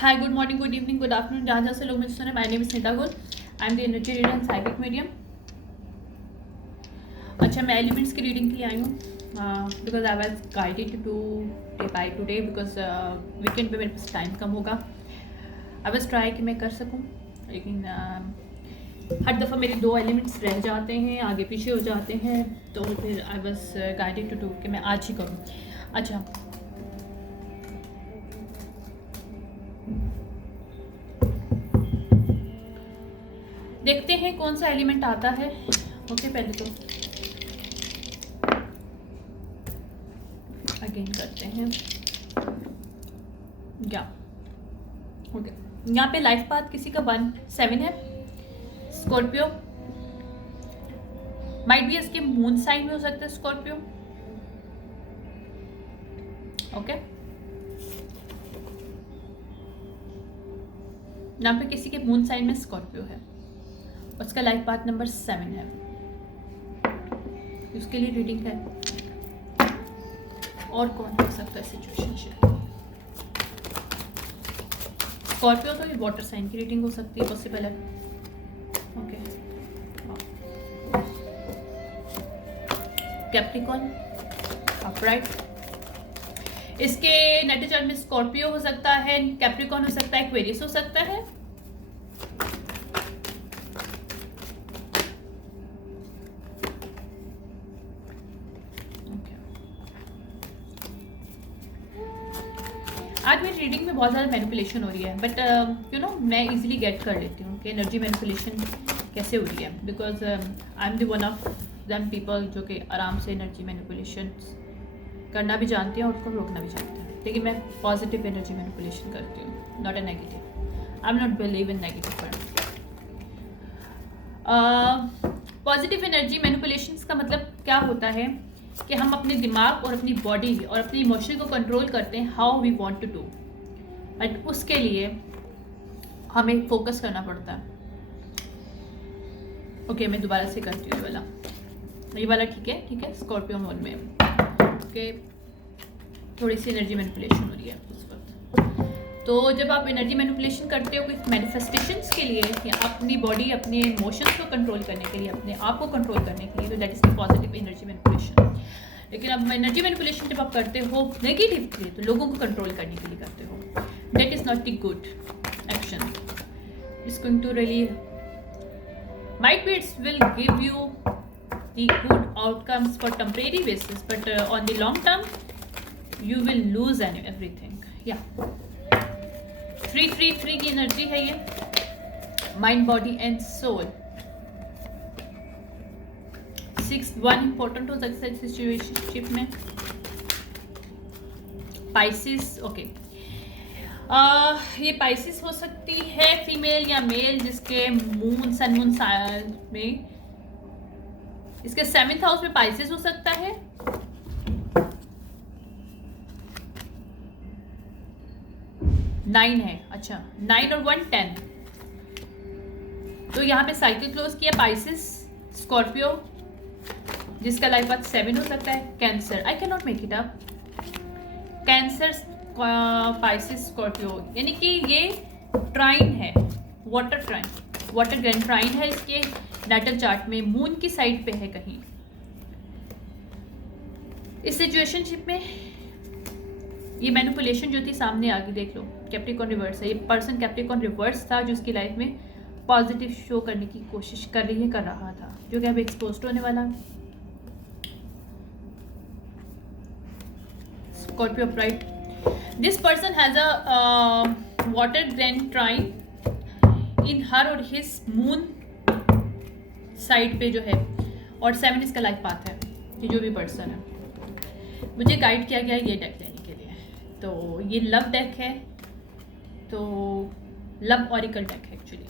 हाय, good morning, good evening, good afternoon, जहाँ जहाँ से लोग मुझे सुने। My name is Neeta Gul. I am the energy reader and psychic medium. अच्छा, मैं एलिमेंट्स की रीडिंग के लिए आई हूँ because I was guided today by today, because weekend पे मेरे पास टाइम कम होगा। आई वाज ट्राई कि मैं कर सकूँ, लेकिन हर दफ़ा मेरे 2 एलिमेंट्स रह जाते हैं, आगे पीछे हो जाते हैं, तो फिर I was guided to do कि मैं आज ही करूँ। अच्छा, देखते हैं कौन सा एलिमेंट आता है। ओके, पहले तो अगेन करते हैं या ओके। यहाँ पे लाइफ पाथ किसी का 1-7 है। स्कॉर्पियो माइट भी इसके मून साइन में हो सकता है। Scorpio okay. यहाँ पे किसी के मून साइन में स्कॉर्पियो है, उसका लाइफ पाथ नंबर 7 है। उसके लिए रीडिंग है। और कौन हो सकता है सिचुएशनशिप? स्कॉर्पियो तो ये वाटर साइन की रीडिंग हो सकती है, पॉसिबल है। ओके, कैप्रिकॉर्न अपराइट, इसके नेट चार्ट में स्कॉर्पियो हो सकता है, कैप्रिकॉर्न हो सकता है, एक्वेरियस हो सकता है। आज मेरी रीडिंग में बहुत ज़्यादा मैनिपुलेशन हो रही है, बट मैं इजीली गेट कर लेती हूँ कि एनर्जी मैनिपुलेशन कैसे हो रही है, because I am the one of them people जो कि आराम से एनर्जी मैनिपुलेशन करना भी जानते हैं और उसको रोकना भी जानते हैं। लेकिन मैं पॉजिटिव एनर्जी मैनिपुलेशन करती हूँ, not a negative. I am not believe in negative form. Positive energy manipulation का मतलब क्या होता है कि हम अपने दिमाग और अपनी बॉडी और अपनी इमोशन को कंट्रोल करते हैं, how we want to do, but उसके लिए हमें फोकस करना पड़ता है। ओके, मैं दोबारा से करती हूँ। ये वाला ठीक है, स्कॉर्पियो मोड में। ओके, थोड़ी सी एनर्जी मैनिपुलेशन हो रही है उस वक्त। तो जब आप एनर्जी मैनिपुलेशन करते हो कुछ मैनिफेस्टेशंस के लिए या अपनी बॉडी अपने इमोशंस को कंट्रोल करने के लिए, अपने आप को कंट्रोल करने के लिए, तो that is the positive energy manipulation. लेकिन अब एनर्जी मैनिपुलेशन जब आप करते हो नेगेटिव के लिए, तो लोगों को कंट्रोल करने के लिए करते हो, that is not the good action. It's going to really might be it will give you the good outcomes for temporary basis, but on the long term you will lose everything. Yeah, 3-3-3 की energy है ये, mind body and soul. 6-1 important हो सकता है situationship में। Pisces okay, ये Pisces हो सकती है फीमेल या मेल, जिसके सन मून में इसके 7th हाउस में पाइसिस हो सकता है। नाइन है, अच्छा 9 और 1 10। तो यहाँ पे साइकिल क्लोज किया। पाइसिस स्कॉर्पियो जिसका लाइफ पाथ 7 हो सकता है। Cancer, I can not make it up. Cancer Pisces Scorpio, यानी कि ये ट्राइन है, वाटर ग्रैंड ट्राइन है इसके नेटल चार्ट में, मून की साइड पे है कहीं। इस सिचुएशनशिप में ये मैनिपुलेशन जो थी सामने आ गई, देख लो कैप्रिकॉर्न रिवर्स है। ये पर्सन कैप्रिकॉर्न रिवर्स था जो उसकी लाइफ में पॉजिटिव शो करने की कोशिश कर रहा था, जो कि अब एक्सपोज होने वाला। Scorpio upright, this person has a water grand trine in her or his moon side पे जो है, और 7 इसका लाइफ पाथ है। ये जो भी पर्सन है, मुझे गाइड किया गया ये डेक लेने के लिए। तो ये लव डेक है, तो लव ऑरिकल डेक है actually.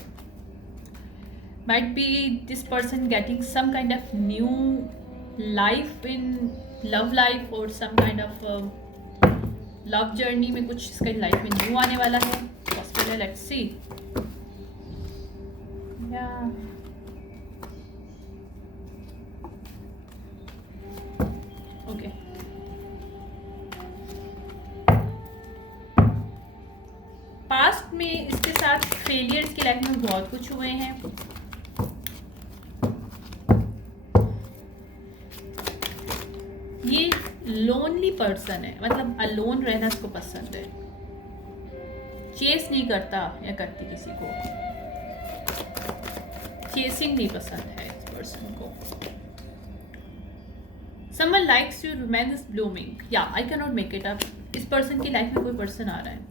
Might be this person getting some kind of new life in love life, और some kind of love journey में कुछ इसका लाइफ में न्यू आने वाला है, पॉसिबल है। Let's see. Okay, past past में इसके साथ फेलियर, इसकी लाइफ में बहुत कुछ हुए हैं। ये लोनली पर्सन है, मतलब अलोन रहना इसको पसंद है, चेस नहीं करता या करती किसी को, चेसिंग नहीं पसंद है इस पर्सन को। Someone likes you, romance is blooming. Yeah, I cannot make it up. इस पर्सन की लाइफ में कोई पर्सन आ रहा है।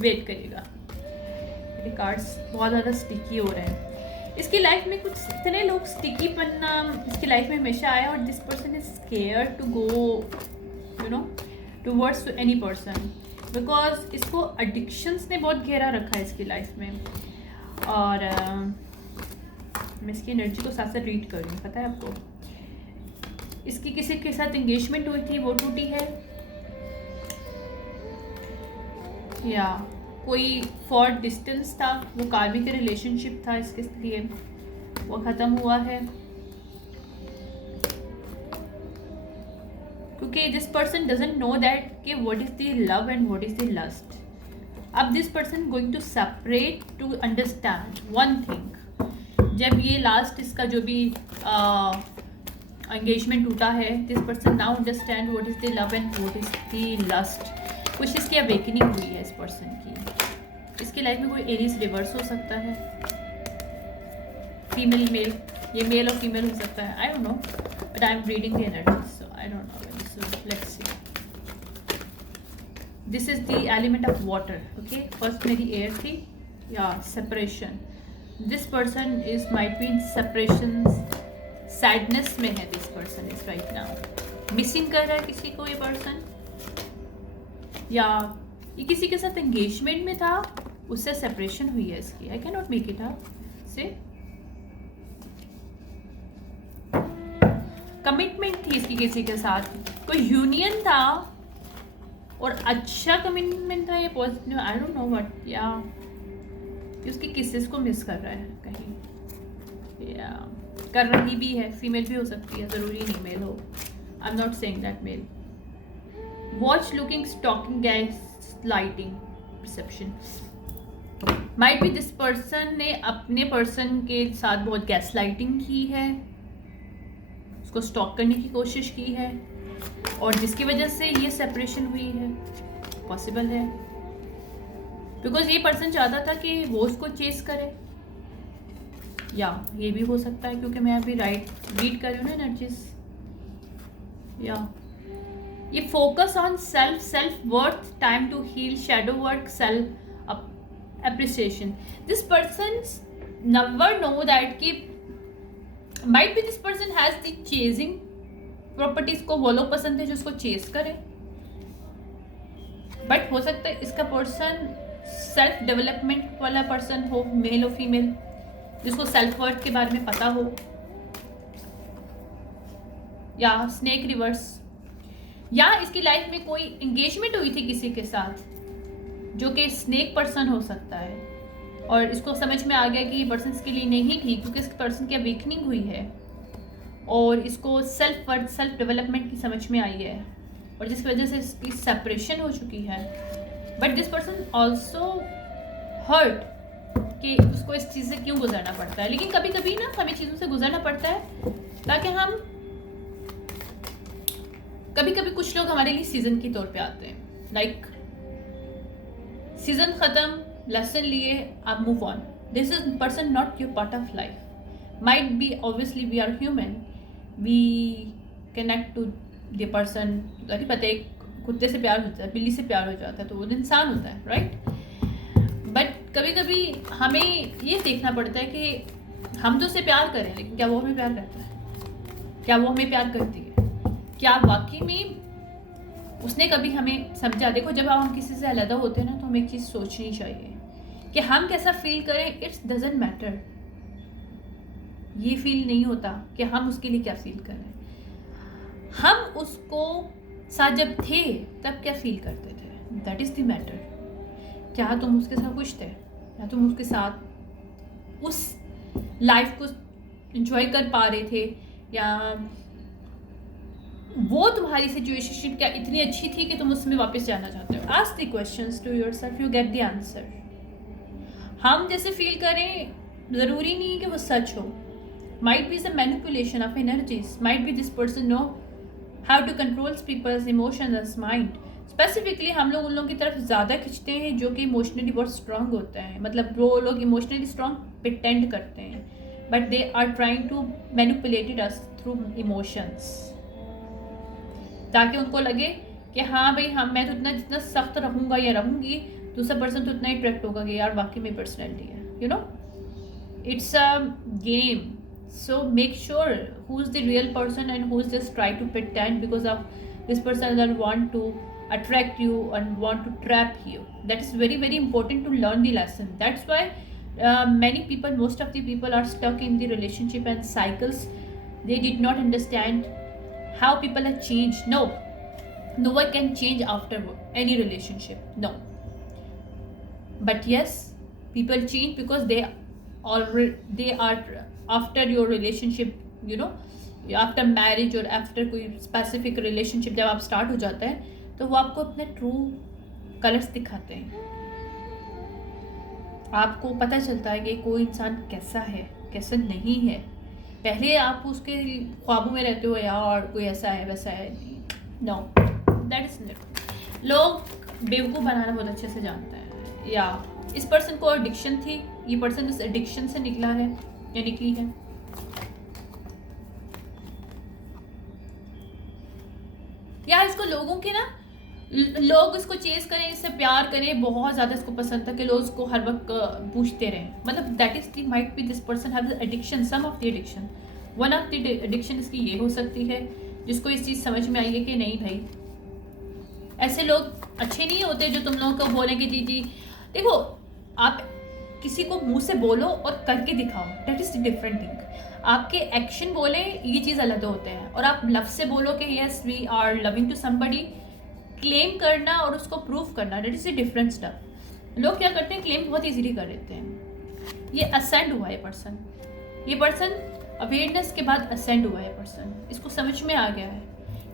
वेट करिएगा, मेरे कार्ड्स बहुत ज़्यादा स्टिकी हो रहे हैं। इसकी लाइफ में कुछ इतने लोग स्टिकी पन्ना इसकी लाइफ में हमेशा आया, और this person is scared to go you know towards to any person, because इसको एडिक्शंस ने बहुत घेरा रखा है इसकी लाइफ में। और मैं इसकी एनर्जी को साथ साथ रीड कर रही हूँ। पता है आपको, इसकी किसी के साथ एंगेजमेंट हुई थी, वो टूटी है, या कोई फॉर डिस्टेंस था, वो कार्मिक रिलेशनशिप था इसके लिए, वो ख़त्म हुआ है। क्योंकि this person doesn't know that कि what is the love and what is the lust. अब this person going to separate to understand one thing. जब ये लास्ट इसका जो भी एंगेजमेंट टूटा है, this person now understand what is the love and what is the lust. कुछ इसकी अवेकनिंग हुई है इस पर्सन की। इसकी लाइफ में कोई एरीज रिवर्स हो सकता है, फीमेल मेल, ये मेल और फीमेल हो सकता है, आई don't no, but I am reading the energy, so I don't no, so let's see. This is the element of water, okay. First मेरी एयर थी, या separation. This person is might be in separation, sadness में है this person is right now, missing कर रहा है किसी को ये पर्सन, या ये किसी के साथ एंगेजमेंट में था, उससे सेपरेशन हुई है इसकी। आई can not make it up से। कमिटमेंट थी इसकी किसी के साथ, कोई यूनियन था और अच्छा कमिटमेंट था, ये positive, I don't know what, या उसकी किसेस को मिस कर रहा है कहीं, या कर रही भी है, फीमेल भी हो सकती है, ज़रूरी नहीं मेल हो। I am not saying that male. Watch looking, stalking, gaslighting, perception. Might be this person ने अपने पर्सन के साथ बहुत गैसलाइटिंग की है, उसको स्टॉक करने की कोशिश की है, और जिसकी वजह से ये सेपरेशन हुई है। पॉसिबल है, बिकॉज ये पर्सन चाहता था कि वो उसको चेस करे, या ये भी हो सकता है क्योंकि मैं अभी रीड कर रही हूँ ना एनर्जीज, या ये focus on self worth, time to heal, shadow work, self appreciation. This person never know that कि might be this person has the chasing properties को, वो लोग पसंद है जो उसको चेस करे, बट हो सकता है इसका पर्सन सेल्फ डेवलपमेंट वाला पर्सन हो, मेल और फीमेल, जिसको सेल्फ वर्थ के बारे में पता हो, या स्नेक रिवर्स, या इसकी लाइफ में कोई एंगेजमेंट हुई थी किसी के साथ जो कि स्नेक पर्सन हो सकता है, और इसको समझ में आ गया कि ये पर्सन इसके लिए नहीं थी, क्योंकि इस पर्सन की अवेकनिंग हुई है और इसको सेल्फ वर्थ, सेल्फ डेवलपमेंट की समझ में आई है, और जिसकी वजह से इसकी सेपरेशन हो चुकी है। But this person also hurt कि उसको इस चीज़ से क्यों गुजरना पड़ता है। लेकिन कभी कभी ना हमें चीज़ों से गुजरना पड़ता है ताकि हम, कभी कभी कुछ लोग हमारे लिए सीजन के तौर पे आते हैं, लाइक सीजन खत्म, लेसन लिए, आप move on. This is person not your part of life. Might be obviously we are human, we connect to the person. पता है कुत्ते से प्यार होता है, बिल्ली से प्यार हो जाता है, तो वो इंसान होता है, राइट। बट कभी कभी हमें ये देखना पड़ता है कि हम तो उससे प्यार करें, लेकिन क्या वो हमें प्यार करता है, क्या वो हमें प्यार करती है, क्या वाकई में उसने कभी हमें समझा। देखो, जब हम किसी से अलग होते हैं ना, तो हमें एक चीज़ सोचनी चाहिए कि हम कैसा फील करें, इट्स डजंट मैटर। ये फील नहीं होता कि हम उसके लिए क्या फील कर रहे हैं, हम उसको साथ जब थे तब क्या फील करते थे, दैट इज़ द मैटर। क्या तुम उसके साथ खुश थे? क्या तुम उसके साथ उस लाइफ को एंजॉय कर पा रहे थे? या वो तुम्हारी सिचुएशन क्या इतनी अच्छी थी कि तुम उसमें वापस जाना चाहते हो? Ask the questions to yourself, you get the answer. हम जैसे फील करें ज़रूरी नहीं है कि वो सच हो। Might be the manipulation of energies, might be this person know how to control people's emotions and mind. Specifically हम लोग उन लोगों की तरफ ज़्यादा खिंचते हैं जो कि इमोशनली बहुत स्ट्रांग होते हैं। मतलब वो लोग इमोशनली स्ट्रांग प्रिटेंड करते हैं, but they are trying to manipulated us through emotions, ताकि उनको लगे कि हाँ भाई मैं तो इतना जितना सख्त रहूँगा या रहूँगी, दूसरा पर्सन तो इतना ही अट्रैक्ट होगा कि यार वाकई में पर्सनैलिटी है। You know, it's a game, so make sure who is the real person and who is just try to pretend because of this person that want to attract you and want to trap you. That is very very important to learn the lesson. That's why many people, most of the people are stuck in the relationship and cycles. They did not understand how people have changed. No one can change after any relationship, no, but yes, people change because they are after your relationship, you know, after marriage or after कोई specific relationship जब आप start हो जाता है तो वो आपको अपने ट्रू कलर्स दिखाते हैं। आपको पता चलता है कि कोई इंसान कैसा है कैसा नहीं है। पहले आप उसके ख्वाबों में रहते हो यार कोई ऐसा है वैसा है, नो, दैट इज नॉट। लोग बेवकूफ़ बनाना बहुत अच्छे से जानते हैं। या इस पर्सन को एडिक्शन थी, ये पर्सन इस एडिक्शन से निकला है या निकली है। या इसको लोगों के ना, लोग इसको चेस करें, इससे प्यार करें, बहुत ज़्यादा इसको पसंद था कि लोग इसको हर वक्त पूछते रहें। मतलब that is the might be this person have the addiction, some of the addiction, one of the addiction इसकी ये हो सकती है जिसको इस चीज़ समझ में आई है कि नहीं भाई ऐसे लोग अच्छे नहीं होते जो तुम लोगों को बोलेंगे जी जी। देखो, आप किसी को मुंह से बोलो और करके दिखाओ, that is the different thing. आपके एक्शन बोले ये चीज़ अलग होते हैं, और आप लफ्ज़ से बोलो कि yes we are loving to somebody, claim करना और उसको प्रूव करना, that is a different stuff. लोग क्या करते हैं, क्लेम बहुत इजीली कर देते हैं। ये असेंड हुआ है ये पर्सन अवेयरनेस के बाद असेंड हुआ है पर्सन, इसको समझ में आ गया है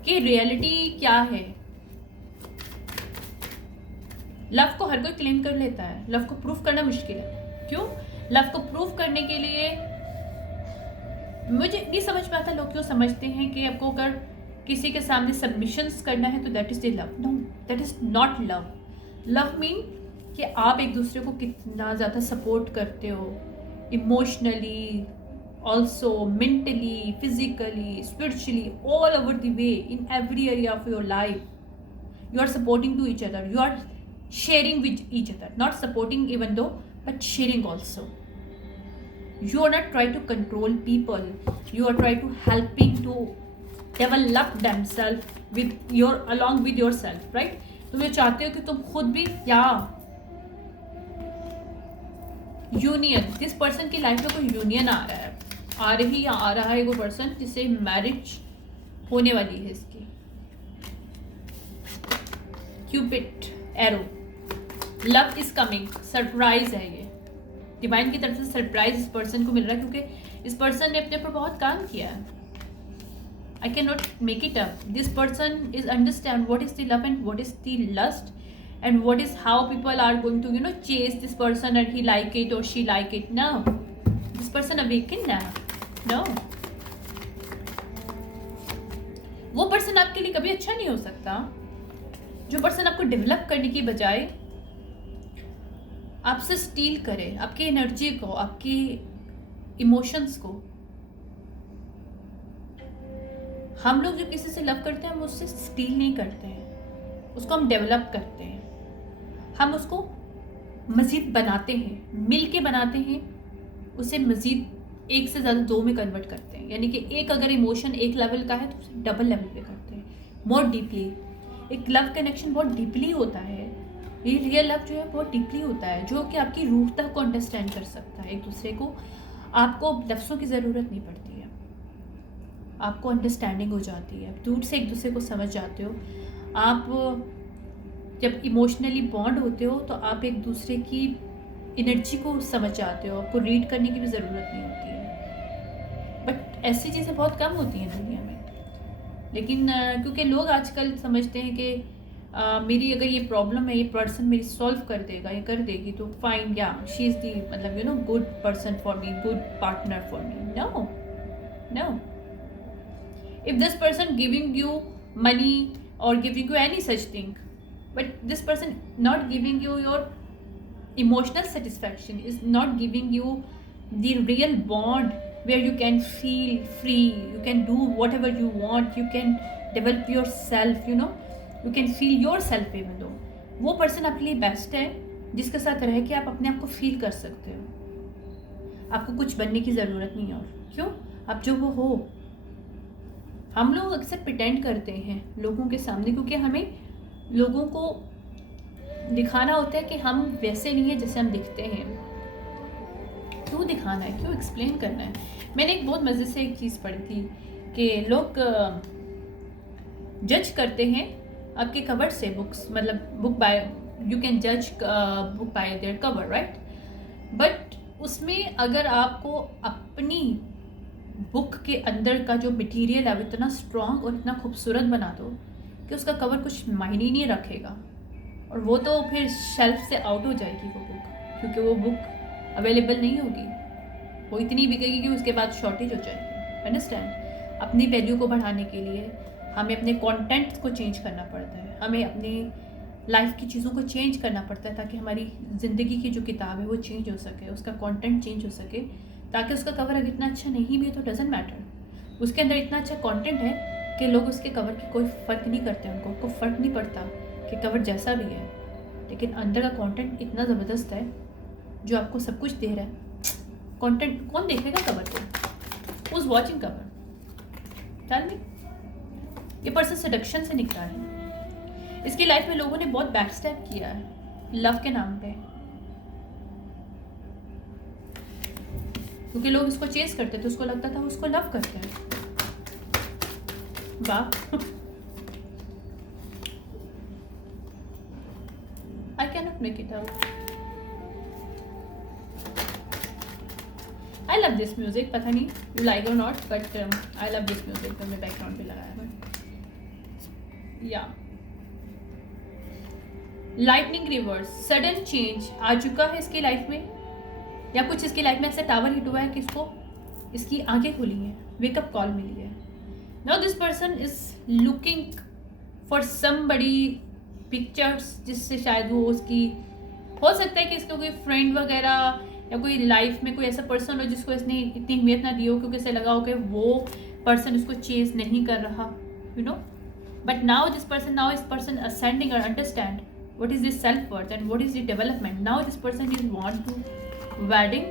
कि रियलिटी क्या है। लव को हर कोई क्लेम कर लेता है, लव को प्रूव करना मुश्किल है। क्यों? लव को प्रूव करने के लिए मुझे नहीं समझ में आता लोग क्यों समझते हैं कि आपको अगर किसी के सामने सबमिशंस करना है तो that is the love. No, that is not love. Love mean कि आप एक दूसरे को कितना ज़्यादा सपोर्ट करते हो, emotionally, also mentally, physically, spiritually, all over the way, in every area of your life you are supporting to each other, you are sharing with each other, not supporting even though, but sharing also. You are not trying to control people, you are trying to helping to develop themselves with your along with yourself, right? तुम ये चाहते हो कि तुम खुद भी या union, this person की लाइफ में कोई यूनियन आ रहा है, आ रही या आ रहा है वो पर्सन जिससे मैरिज होने वाली है इसकी। Cupid arrow, love is coming, surprise है ये, डिवाइन की तरफ से सरप्राइज इस पर्सन को मिल रहा है क्योंकि इस पर्सन ने अपने ऊपर बहुत काम किया है। I can not make it up. This person is understand what is the love and what is the lust and what is how people are going to chase this person and he like it और she like it. No, this person awaken now. No, वो पर्सन आपके लिए कभी अच्छा नहीं हो सकता जो पर्सन आपको डेवलप करने की बजाय आपसे स्टील करे, आपकी एनर्जी को, आपकी इमोशंस को। हम लोग जब किसी से लव करते हैं हम उससे स्टील नहीं करते हैं, उसको हम डेवलप करते हैं, हम उसको मज़ीद बनाते हैं, मिल के बनाते हैं, उसे मज़ीद एक से ज़्यादा दो में कन्वर्ट करते हैं। यानी कि एक अगर इमोशन एक लेवल का है तो उसे डबल लेवल पे करते हैं, मोर डीपली। एक लव कनेक्शन बहुत डीपली होता है, ये रियल लव जो है बहुत डीपली होता है, जो कि आपकी रूह तक को अंडरस्टैंड कर सकता है एक दूसरे को। आपको लफ्ज़ों की ज़रूरत नहीं पड़ती है, आपको अंडरस्टैंडिंग हो जाती है, आप दूर से एक दूसरे को समझ जाते हो। आप जब इमोशनली बॉन्ड होते हो तो आप एक दूसरे की एनर्जी को समझ जाते हो, आपको रीड करने की भी ज़रूरत नहीं होती है। बट ऐसी चीज़ें बहुत कम होती हैं दुनिया में। लेकिन क्योंकि लोग आजकल समझते हैं कि मेरी अगर ये प्रॉब्लम है, ये पर्सन मेरी सॉल्व कर देगा, ये कर देगी, तो फाइन, या शी इज़ दी मतलब you know good person for me, good partner for me. No no, if this person giving you money or giving you any such thing, but this person not giving you your emotional satisfaction, is not giving you the real bond where you can feel free, you can do whatever you want, you can develop yourself, you know, you can feel yourself even though, वो पर्सन आपके लिए best है जिसके साथ रह के आप अपने आप को फील कर सकते हो। आपको कुछ बनने की ज़रूरत नहीं है। और क्यों? आप जो वो हो। हम लोग अक्सर प्रिटेंड करते हैं लोगों के सामने, क्योंकि हमें लोगों को दिखाना होता है कि हम वैसे नहीं हैं जैसे हम दिखते हैं। क्यों दिखाना है, क्यों एक्सप्लेन करना है? मैंने एक बहुत मज़े से एक चीज़ पढ़ी थी कि लोग जज करते हैं आपके कवर से, बुक्स मतलब बुक बाय, यू कैन जज book by there cover, right? But उसमें अगर आपको अपनी बुक के अंदर का जो मटेरियल है इतना स्ट्रॉन्ग और इतना खूबसूरत बना दो कि उसका कवर कुछ मायने नहीं रखेगा, और वो तो फिर शेल्फ से आउट हो जाएगी वो बुक, क्योंकि वो बुक अवेलेबल नहीं होगी, वो इतनी बिकेगी कि उसके बाद शॉर्टेज हो जाएगी। अंडरस्टैंड? अपनी वैल्यू को बढ़ाने के लिए हमें अपने कंटेंट को चेंज करना पड़ता है, हमें अपनी लाइफ की चीज़ों को चेंज करना पड़ता है, ताकि हमारी ज़िंदगी की जो किताब है वो चेंज हो सके, उसका कंटेंट चेंज हो सके, ताकि उसका कवर अगर इतना अच्छा नहीं भी है तो डजेंट मैटर, उसके अंदर इतना अच्छा कंटेंट है कि लोग उसके कवर की कोई फ़र्क नहीं करते, उनको फ़र्क नहीं पड़ता कि कवर जैसा भी है, लेकिन अंदर का कंटेंट इतना ज़बरदस्त है जो आपको सब कुछ दे रहा है। कंटेंट कौन देखेगा कवर को? Who's watching cover? Tell me. ये पर्सन सेडक्शन से निकला है। इसकी लाइफ में लोगों ने बहुत बैक स्टेप किया है लव के नाम पे, क्योंकि लोग इसको चेस करते थे, उसको लगता था उसको लव करते हैं। वाह, I cannot make it out. I love this music. पता नहीं you like or not, but I love this music. तो मैं बैकग्राउंड पे लगाया है। या लाइटनिंग रिवर्स, सडन चेंज आ चुका है इसकी लाइफ में, या कुछ इसकी लाइफ में ऐसा टावर हिट हुआ है कि इसको इसकी आंखें खुली हैं, वेकअप कॉल मिली है। Now this person is looking for somebody pictures, जिससे शायद वो उसकी, हो सकता है कि इसको कोई फ्रेंड वगैरह या कोई लाइफ में कोई ऐसा पर्सन हो जिसको इसने इतनी अहमियत ना दी हो, क्योंकि इसे लगा हो कि वो पर्सन इसको चेज नहीं कर रहा, you know. But now this person ascending or understand what is his self-worth and what is the development. Now this person is want to wedding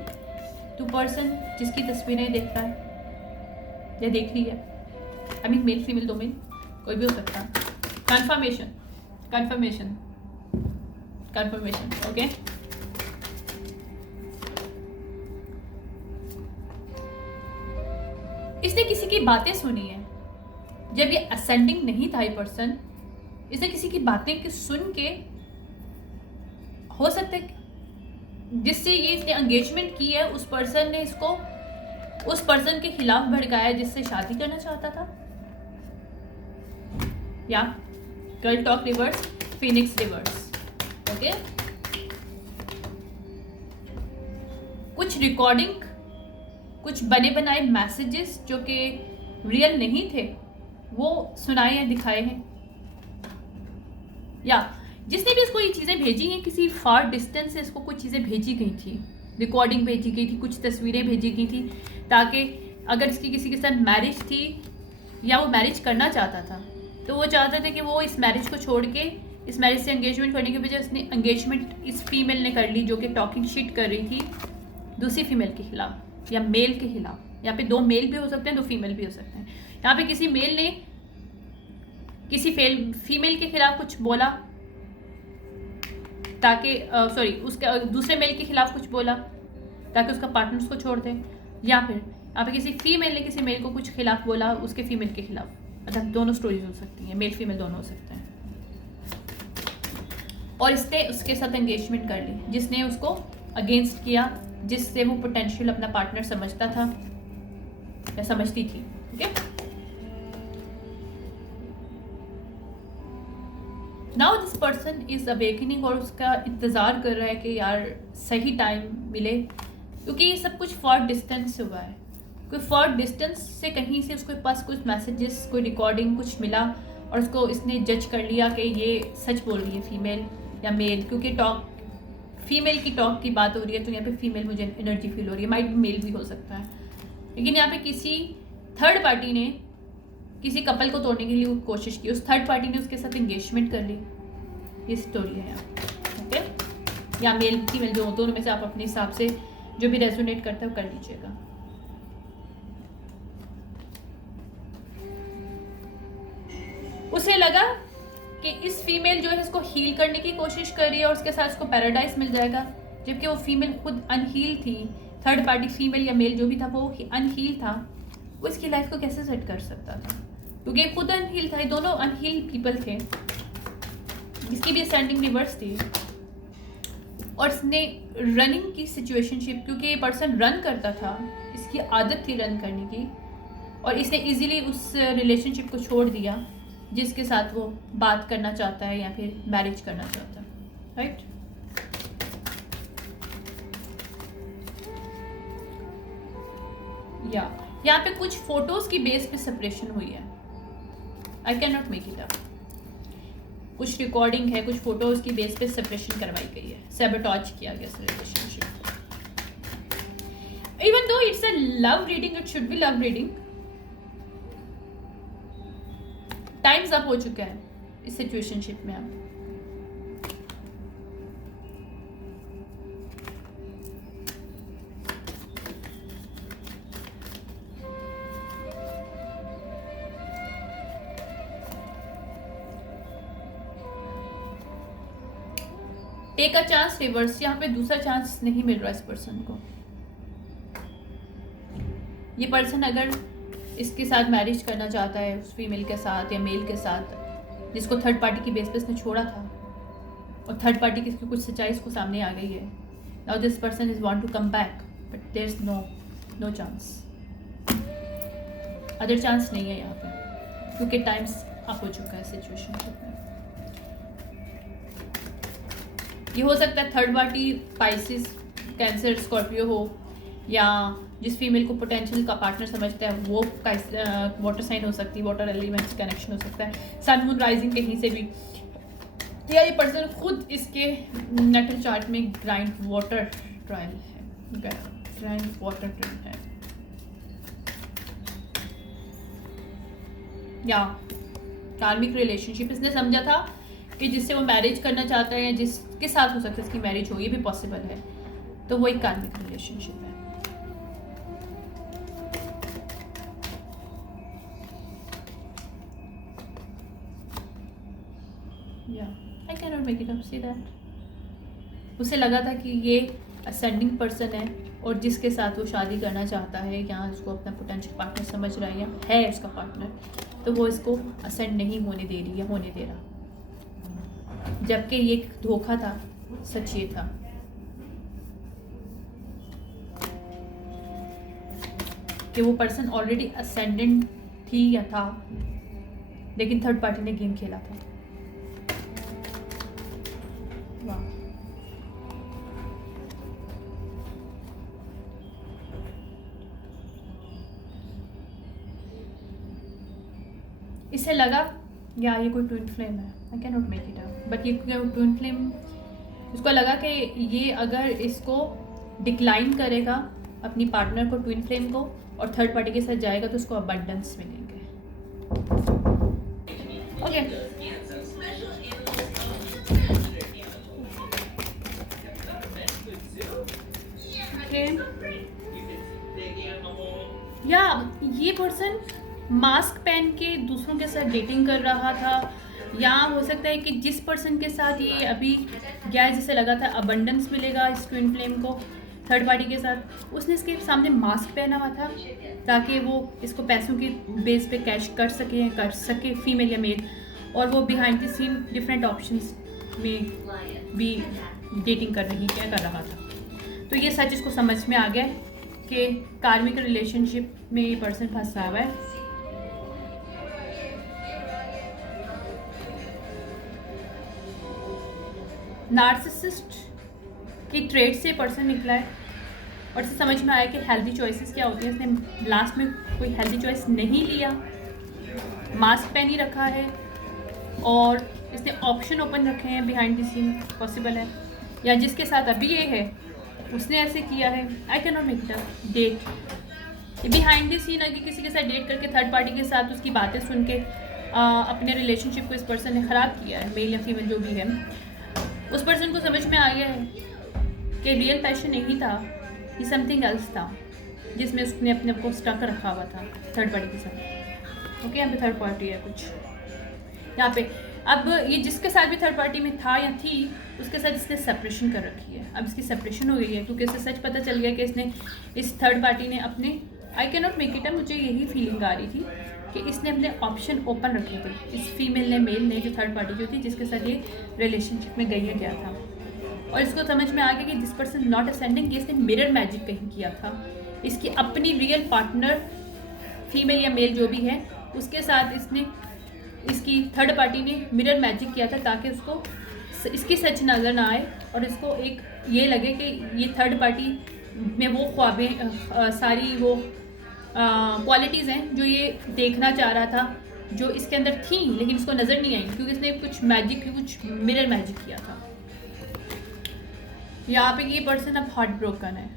to person जिसकी तस्वीरें देख रहा है या देख रही है, I mean male female domain कोई भी हो सकता है। Confirmation okay. इसने किसी की बातें सुनी है, जब ये असेंडिंग नहीं था ये पर्सन, इसने किसी की बातें सुन के, हो सकता है जिससे ये इसने एंगेजमेंट की है, उस पर्सन ने इसको उस पर्सन के खिलाफ भड़काया जिससे शादी करना चाहता था। या girl talk reverse, Phoenix reverse, okay. कुछ रिकॉर्डिंग, कुछ बने बनाए मैसेजेस जो कि रियल नहीं थे वो सुनाए या दिखाए हैं, या जिसने भी इसको ये चीज़ें भेजी हैं किसी फार डिस्टेंस से इसको कुछ चीज़ें भेजी गई थी, रिकॉर्डिंग भेजी गई थी, कुछ तस्वीरें भेजी गई थी, ताकि अगर इसकी किसी के साथ मैरिज थी या वो मैरिज करना चाहता था तो वो चाहते थे कि वो इस मैरिज को छोड़ के, इस मैरिज से एंगेजमेंट करने के बजाय उसने एंगेजमेंट इस फीमेल ने कर ली जो कि टॉकिंग शीट कर रही थी दूसरी फीमेल के खिलाफ या मेल के खिलाफ। यहाँ पे दो मेल भी हो सकते हैं, दो फीमेल भी हो सकते हैं। यहाँ पे किसी मेल ने किसी फीमेल के खिलाफ कुछ बोला ताकि उसके दूसरे मेल के खिलाफ कुछ बोला ताकि उसका पार्टनर उसको छोड़ दे, या फिर यहाँ पे किसी फीमेल ने किसी मेल को कुछ खिलाफ बोला उसके फीमेल के खिलाफ। मतलब दोनों स्टोरीज हो सकती हैं, मेल फीमेल दोनों हो सकते हैं। और इसने उसके साथ एंगेजमेंट कर ली, जिसने उसको अगेंस्ट किया, जिससे वो पोटेंशियल अपना पार्टनर समझता था या समझती थी। Okay, now this person is awakening और उसका इंतज़ार कर रहा है कि यार सही टाइम मिले, क्योंकि ये सब कुछ फॉर डिस्टेंस हुआ है। कोई फॉर डिस्टेंस से कहीं से उसके पास कुछ मैसेजेस, कोई रिकॉर्डिंग कुछ मिला और उसको इसने जज कर लिया कि ये सच बोल रही है फीमेल या मेल, क्योंकि टॉक फीमेल की टॉक की बात हो रही है तो यहाँ पे फीमेल मुझे एनर्जी फील हो रही है, माइट मेल भी हो सकता है। लेकिन यहाँ पे किसी थर्ड पार्टी ने किसी कपल को तोड़ने के लिए कोशिश की, उस थर्ड पार्टी ने उसके साथ एंगेजमेंट कर ली। ये स्टोरी है यहाँ, ओके, या मेल फीमेल जो दोनों में से आप अपने हिसाब से जो भी रेजोनेट करता है वो कर लीजिएगा। उसे लगा कि इस फीमेल जो है इसको हील करने की कोशिश कर रही है और उसके साथ उसको पैराडाइज मिल जाएगा, जबकि वो फीमेल खुद अनहील थी। थर्ड पार्टी फीमेल या मेल जो भी था वो अनहील था, वो इसकी लाइफ को कैसे सेट कर सकता था, क्योंकि खुद अनहील था। ये दोनों अनहील पीपल थे, जिसकी भी असेंडिंग रिवर्स थी। और इसने रनिंग की सिचुएशनशिप, क्योंकि ये पर्सन रन करता था, इसकी आदत थी रन करने की, और इसने इजीली उस रिलेशनशिप को छोड़ दिया जिसके साथ वो बात करना चाहता है या फिर मैरिज करना चाहता है, राइट। या यहाँ पे कुछ फोटोज की बेस पे सेपरेशन हुई है, I can not make it up. कुछ रिकॉर्डिंग है, कुछ फोटोज की बेस पे सेपरेशन करवाई गई है, सैबोटेज किया गया relationship. Even though it's a love reading, it should be love reading, times up हो चुका है इस सिचुएशनशिप में। अब टेक अ चांस रिवर्स, यहाँ पे दूसरा चांस नहीं मिल रहा इस पर्सन को। ये पर्सन अगर इसके साथ मैरिज करना चाहता है, उस फीमेल के साथ या मेल के साथ जिसको थर्ड पार्टी की बेस पे इसने छोड़ा था, और थर्ड पार्टी की कुछ सच्चाई इसको सामने आ गई है। Now this person is want to come back, but there is no chance, other chance नहीं है यहाँ पे, क्योंकि टाइम्स अप हो चुका है सिचुएशनशिप में। ये हो सकता है third party Pisces, cancer, Scorpio हो, या जिस फीमेल को पोटेंशियल का पार्टनर समझता है वो वाटर साइन हो सकती है, वाटर एलिमेंट्स कनेक्शन हो सकता है, सन मून राइजिंग कहीं से भी, या ये पर्सन खुद इसके नेटल चार्ट में ग्राइंड वाटर ट्रायल है, ग्राइंड वाटर ट्रायल है, या कार्मिक रिलेशनशिप इसने समझा था कि जिससे वो मैरिज करना चाहता है या जिसके साथ हो सकता है इसकी मैरिज हो, ये भी पॉसिबल है, तो वो एक कार्मिक रिलेशनशिप है। I cannot make it up, see that? उसे लगा था कि ये असेंडिंग पर्सन है और जिसके साथ वो शादी करना चाहता है या उसको अपना पोटेंशियल पार्टनर समझ रहा है या है उसका पार्टनर, तो वो इसको असेंड नहीं होने दे रही या होने दे रहा, जबकि ये धोखा था, सच ये था। कि वो पर्सन ऑलरेडी असेंडेंट थी या था, लेकिन थर्ड पार्टी ने गेम खेला था। इसे लगा या ये कोई ट्विन फ्लेम है, I can not make it up, but ये ट्विन फ्लेम, इसको लगा कि ये अगर इसको डिक्लाइन करेगा अपनी पार्टनर को, ट्विन फ्लेम को, और थर्ड पार्टी के साथ जाएगा तो उसको अबंडेंस मिलेंगे। ओके, या ये पर्सन मास्क पहन के दूसरों के साथ डेटिंग कर रहा था, या हो सकता है कि जिस पर्सन के साथ ये अभी गया जिसे लगा था अबंडेंस मिलेगा इस ट्विन फ्लेम को थर्ड पार्टी के साथ, उसने इसके सामने मास्क पहना हुआ था ताकि वो इसको पैसों के बेस पे कैश कर सके फीमेल या मेल, और वो behind the scene different options में भी डेटिंग कर रहा था। तो ये सच इसको समझ में आ गया कि कार्मिक रिलेशनशिप में ये पर्सन फंसा हुआ है। नार्सिसिस्ट की ट्रेड से पर्सन निकला है और इसे समझ में आया कि हेल्दी चॉइसेस क्या होती हैं। इसने लास्ट में कोई हेल्दी चॉइस नहीं लिया, मास्क पहन ही रखा है और इसने ऑप्शन ओपन रखे हैं बिहाइंड द सीन, पॉसिबल है, या जिसके साथ अभी ये है उसने ऐसे किया है। I can not make it a date behind the scene. अगर किसी के साथ डेट करके थर्ड पार्टी के साथ उसकी बातें सुन के अपने रिलेशनशिप को इस पर्सन ने ख़राब किया है, मेल या फीमेल जो भी है। उस पर्सन को समझ में आ गया है कि रियल पैशन नहीं था, ये समथिंग एल्स था जिसमें उसने अपने आप को स्टक रखा हुआ था थर्ड पार्टी के साथ। ओके, यहाँ पे थर्ड पार्टी है कुछ यहाँ पे। अब ये जिसके साथ भी थर्ड पार्टी में था या थी उसके साथ इसने सेपरेशन कर रखी है। अब इसकी सेपरेशन हो गई है क्योंकि इसे सच पता चल गया कि इसने इस थर्ड पार्टी ने अपने, आई can not make it up, मुझे यही फीलिंग आ रही थी कि इसने अपने ऑप्शन ओपन रखे थे, इस फीमेल ने, मेल ने, जो थर्ड पार्टी जो थी जिसके साथ ये रिलेशनशिप में गया था। और इसको समझ में आ गया कि दिस पर्सन नॉट असेंडिंग, कि इसने मिरर मैजिक कहीं किया था। इसकी अपनी रियल पार्टनर फीमेल या मेल जो भी है उसके साथ इसकी थर्ड पार्टी ने मिरर मैजिक किया था ताकि उसको इसकी सच नज़र ना आए और इसको एक ये लगे कि ये थर्ड पार्टी में वो ख्वाबें सारी वो क्वालिटीज़ हैं जो ये देखना चाह रहा था, जो इसके अंदर थी लेकिन इसको नज़र नहीं आई क्योंकि इसने कुछ मैजिक, कुछ मिरर मैजिक किया था। यहाँ पे ये पर्सन अब हार्ट ब्रोकन है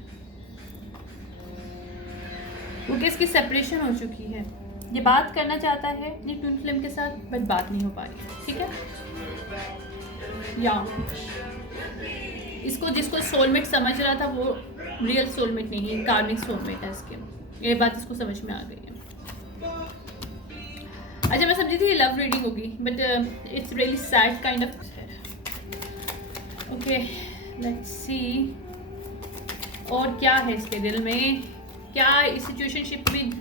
क्योंकि इसकी सेपरेशन हो चुकी है। ये बात करना चाहता है अपनी ट्विन फ्लेम के साथ बट बात नहीं हो पा रही, ठीक है। या इसको जिसको सोलमेट समझ रहा था वो रियल सोलमेट नहीं है, कार्मिक सोलमेट है इसके। ये बात इसको समझ में आ गई है। अच्छा, मैं समझी थी ये लव रीडिंग होगी but it's really sad kind of. Okay, let's see और क्या है इसके दिल में, क्या इस सिचुएशनशिप में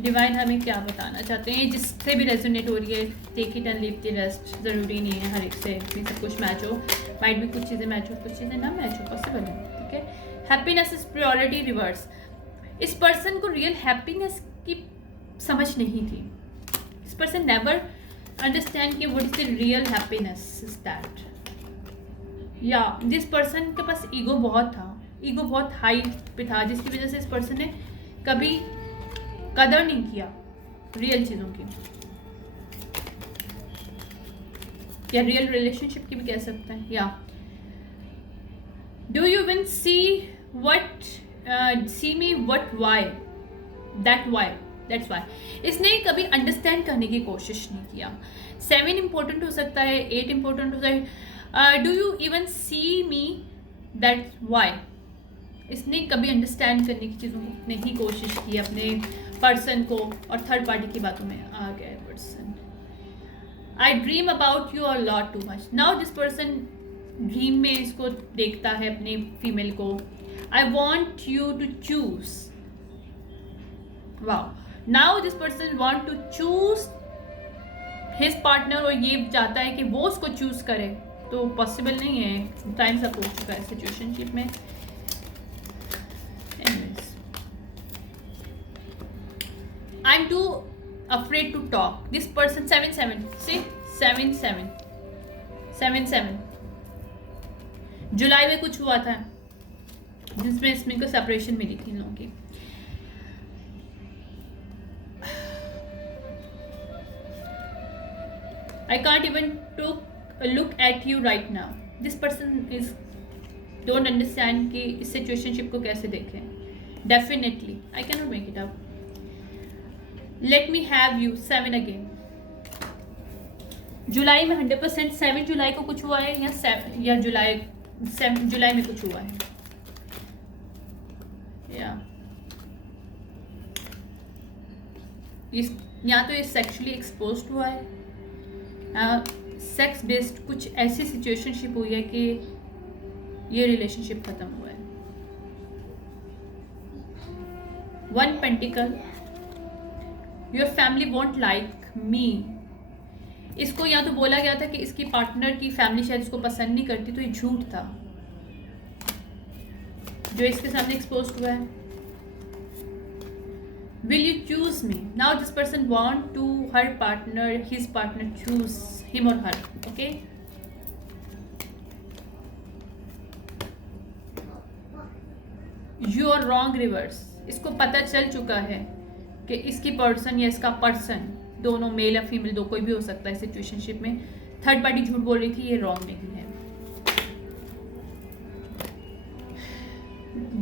डिवाइन हमें क्या बताना चाहते हैं। जिससे भी रेजोनेट हो रही है, take it and leave the rest. ज़रूरी नहीं है हर एक से भी सब कुछ मैच हो, माइट भी कुछ चीज़ें मैच हो, कुछ चीज़ें ना मैच हो, पॉसिबल है, ठीक है। Happiness is priority reverse. इस पर्सन को रियल हैप्पीनेस की समझ नहीं थी। दिस पर्सन नेवर अंडरस्टैंड कि what is the real happiness is that. या दिस पर्सन के पास ईगो बहुत था, ईगो बहुत हाई पे था जिसकी वजह से इस पर्सन ने कभी कदर नहीं किया रियल चीज़ों की, या रियल रिलेशनशिप की भी कह सकते हैं। या do you even see what see me what why that why that's why. इसने कभी अंडरस्टैंड करने की कोशिश नहीं किया। 7 इंपॉर्टेंट हो सकता है, 8 इंपॉर्टेंट हो सकता है। Do you even see me that why. इसने कभी अंडरस्टैंड करने की चीज़ों की नहीं कोशिश की अपने पर्सन को, और थर्ड पार्टी की बातों में आ गया है person. I dream about you और lot too much. Now this person dream में इसको देखता है अपने फीमेल को। I want you to choose. Wow, now this person want to choose his partner, और ये चाहता है कि वो उसको चूज करे, तो पॉसिबल नहीं है, टाइम सब हो चुका है सिचुएशनशिप में। I'm too afraid to talk. This person 7-7. See 7-7. 7-7. जुलाई में कुछ हुआ था जिसमें इसमें को सेपरेशन मिली थी इन लोगों की। I can't even look at you right now. This person is don't understand कि इस सिचुएशनशिप को कैसे देखें। Definitely, I cannot make it up. Let me have you 7 again. जुलाई में 100% 7 जुलाई को कुछ हुआ है या जुलाई में कुछ हुआ है। या या तो ये सेक्सुअली एक्सपोज्ड हुआ है, सेक्स बेस्ड कुछ ऐसी सिचुएशनशिप हुई है कि ये रिलेशनशिप खत्म हुआ है। 1 pentacle, your family want like me, इसको या तो बोला गया था कि इसकी पार्टनर की फैमिली शायद इसको पसंद नहीं करती, तो ये झूठ था जो इसके सामने एक्सपोज हुआ है। Will you choose me? Now this person want to her partner, his partner choose him और her. Okay, you are wrong reverse. इसको पता चल चुका है कि इसकी पर्सन या इसका पर्सन, दोनों मेल या फीमेल, दो कोई भी हो सकता है सिचुएशनशिप में, थर्ड पार्टी झूठ बोल रही थी, ये रॉन्ग नहीं है।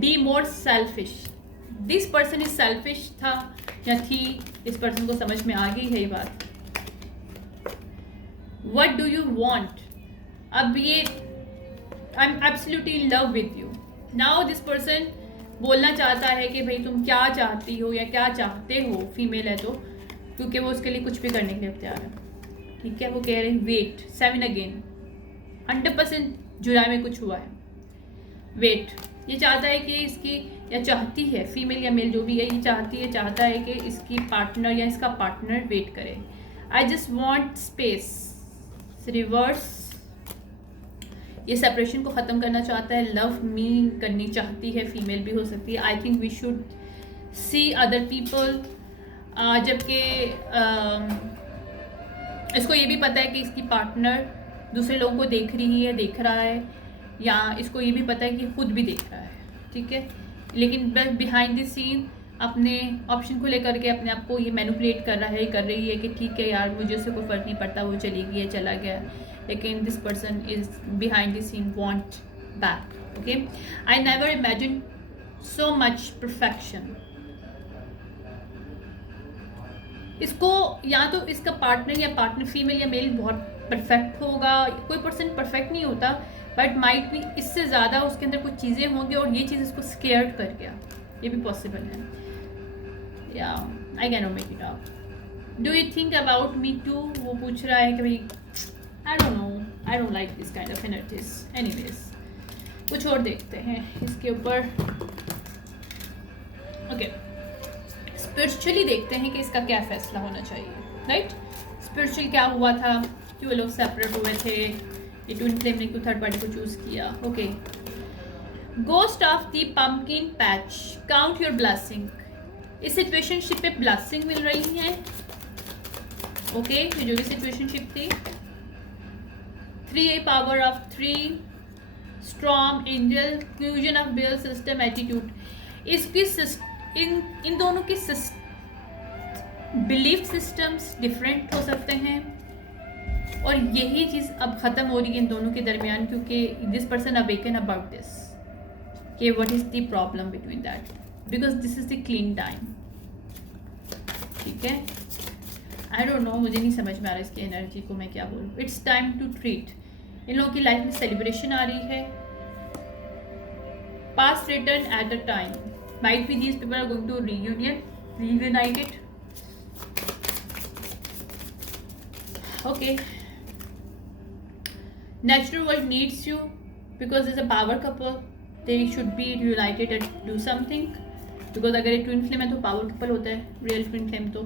Be more selfish. This person is selfish था या थी, इस पर्सन को समझ में आ गई है ये बात। What do you want? अब ये I am absolutely in love with you. Now this person बोलना चाहता है कि भाई तुम क्या चाहती हो या क्या चाहते हो, फीमेल है तो, क्योंकि वो उसके लिए कुछ भी करने के लिए तैयार है। ठीक है, वो कह रहे हैं वेट, 7 अगेन, 100% जुलाई में कुछ हुआ है। वेट, ये चाहता है कि इसकी, या चाहती है, फीमेल या मेल जो भी है, ये चाहता है कि इसकी पार्टनर या इसका पार्टनर वेट करे। I just want space. Reverse, ये सेपरेशन को ख़त्म करना चाहता है, लव मी करनी चाहती है, फीमेल भी हो सकती है। I think we should see other people, जबकि इसको ये भी पता है कि इसकी पार्टनर दूसरे लोगों को देख रही है, देख रहा है, या इसको ये भी पता है कि खुद भी देख रहा है। ठीक है, लेकिन बिहाइंड द सीन अपने ऑप्शन को लेकर के अपने आप को ये मैनिपुलेट कर रहा है, कर रही है कि ठीक है यार, मुझे उससे कोई फ़र्क नहीं पड़ता, वो चली गई है, चला गया, लेकिन this person is behind the scene want back. Okay, I never imagine so much perfection. इसको या तो इसका पार्टनर या पार्टनर, फीमेल या मेल, बहुत परफेक्ट होगा। कोई पर्सन परफेक्ट नहीं होता, बट माइट भी इससे ज़्यादा उसके अंदर कुछ चीज़ें होंगी और ये चीज़ इसको स्केयर्ड कर गया, ये भी पॉसिबल है। या I can not make it up. Do you think about me too? वो पूछ रहा है कि भाई I don't know, I don't like this kind of energies. Anyways, कुछ और देखते हैं इसके ऊपर। ओके, स्पिरिचुअली देखते हैं कि इसका क्या फैसला होना चाहिए। राइट, स्पिरिचुअल क्या हुआ था, क्यों लोग सेपरेट हुए थे, ये ट्विन फ्लेम ने क्यों थर्ड पार्टी को चूज किया। Okay, ghost of the pumpkin patch, count your blessing. इस सिचुएशनशिप पे ब्लेसिंग मिल रही है। ओके, ये जो भी सिचुएशनशिप थी, 3 power of 3, strong angel, fusion of bill system, attitude. इसकी इन दोनों की बिलीफ सिस्टम्स डिफरेंट हो सकते हैं, और यही चीज़ अब ख़त्म हो रही है इन दोनों के दरमियान, क्योंकि this person awaken about this कि what is the problem between that, because this is the clean time. ठीक है, आई डोंट नो, मुझे नहीं समझ में आ रहा इसकी एनर्जी को मैं क्या बोलूँ। It's time to treat. इन लोगों की लाइफ में सेलिब्रेशन आ रही है। Past return at the time, might be these people are going to reunite it. Okay, natural world needs you because there's a power couple, they should be reunited and do something, because अगर ये twin flame है तो power couple होता है, real twin flame तो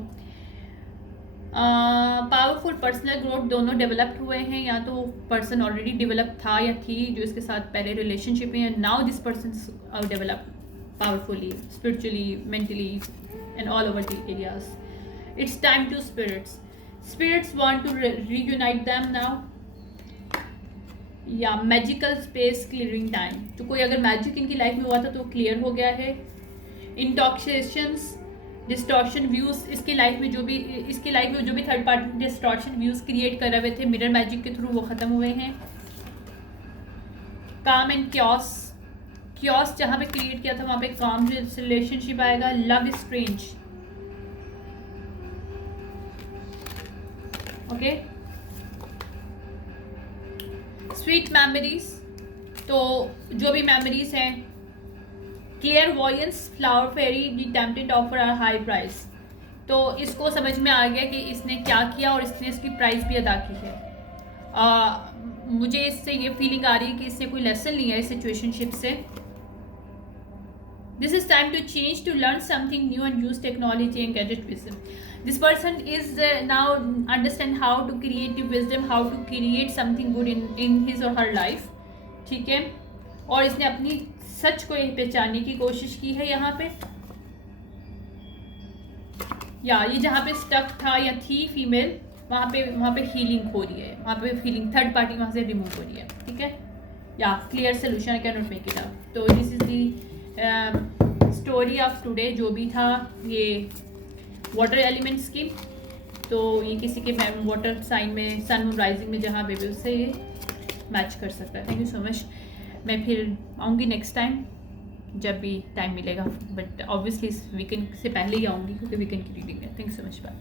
powerful personal growth दोनों developed हुए हैं, या तो पर्सन ऑलरेडी डेवलप था या थी जो इसके साथ पहले रिलेशनशिप में है, now this person develop powerfully, spiritually, mentally, and all over the areas. It's time to spirits want to reunite them now. या मैजिकल स्पेस क्लियरिंग टाइम, तो कोई अगर मैजिक इनकी लाइफ में हुआ था तो क्लियर हो गया है। इंटॉक्सिएशंस, डिस्टॉर्शन व्यूज, इसकी लाइफ में जो भी third party distortion views create कर रहे थे मिरर मैजिक के थ्रू, वो खत्म हुए हैं। काम एंड क्योस जहाँ पे क्रिएट किया था वहाँ पे काम रिलेशनशिप आएगा। Love is strange. Okay, sweet memories, तो जो भी मेमोरीज हैं। Clairvoyance, flower fairy, the tempted offer are high price, तो इसको समझ में आ गया कि इसने क्या किया और इसने इसकी प्राइस भी अदा की है। मुझे इससे ये फीलिंग आ रही है कि इससे कोई लेसन लिया है इस सिचुएशनशिप से, This is time to change, to learn something new and use technology and gadget wisdom. This person is now understand how to create wisdom, how to create something good in his or her life. ठीक है, और इसने अपनी सच को पहचानने की कोशिश की है यहाँ पे, या ये जहाँ पे स्टक था या थी फीमेल, वहाँ पे हीलिंग हो रही है, वहाँ पे फीलिंग थर्ड पार्टी वहाँ से रिमूव हो रही है. ठीक है, या clear solution, I can not make it up. तो this is the story of today. जो भी था ये वाटर एलिमेंट्स की, तो ये किसी के वाटर साइन में, सन मून राइजिंग में जहाँ पे भी उससे ये मैच कर सकता है. Thank you so much. मैं फिर आऊँगी नेक्स्ट टाइम जब भी टाइम मिलेगा, बट ऑब्वियसली इस वीकेंड से पहले ही आऊँगी क्योंकि वीकेंड की रीडिंग है. Thank you so much. Bye.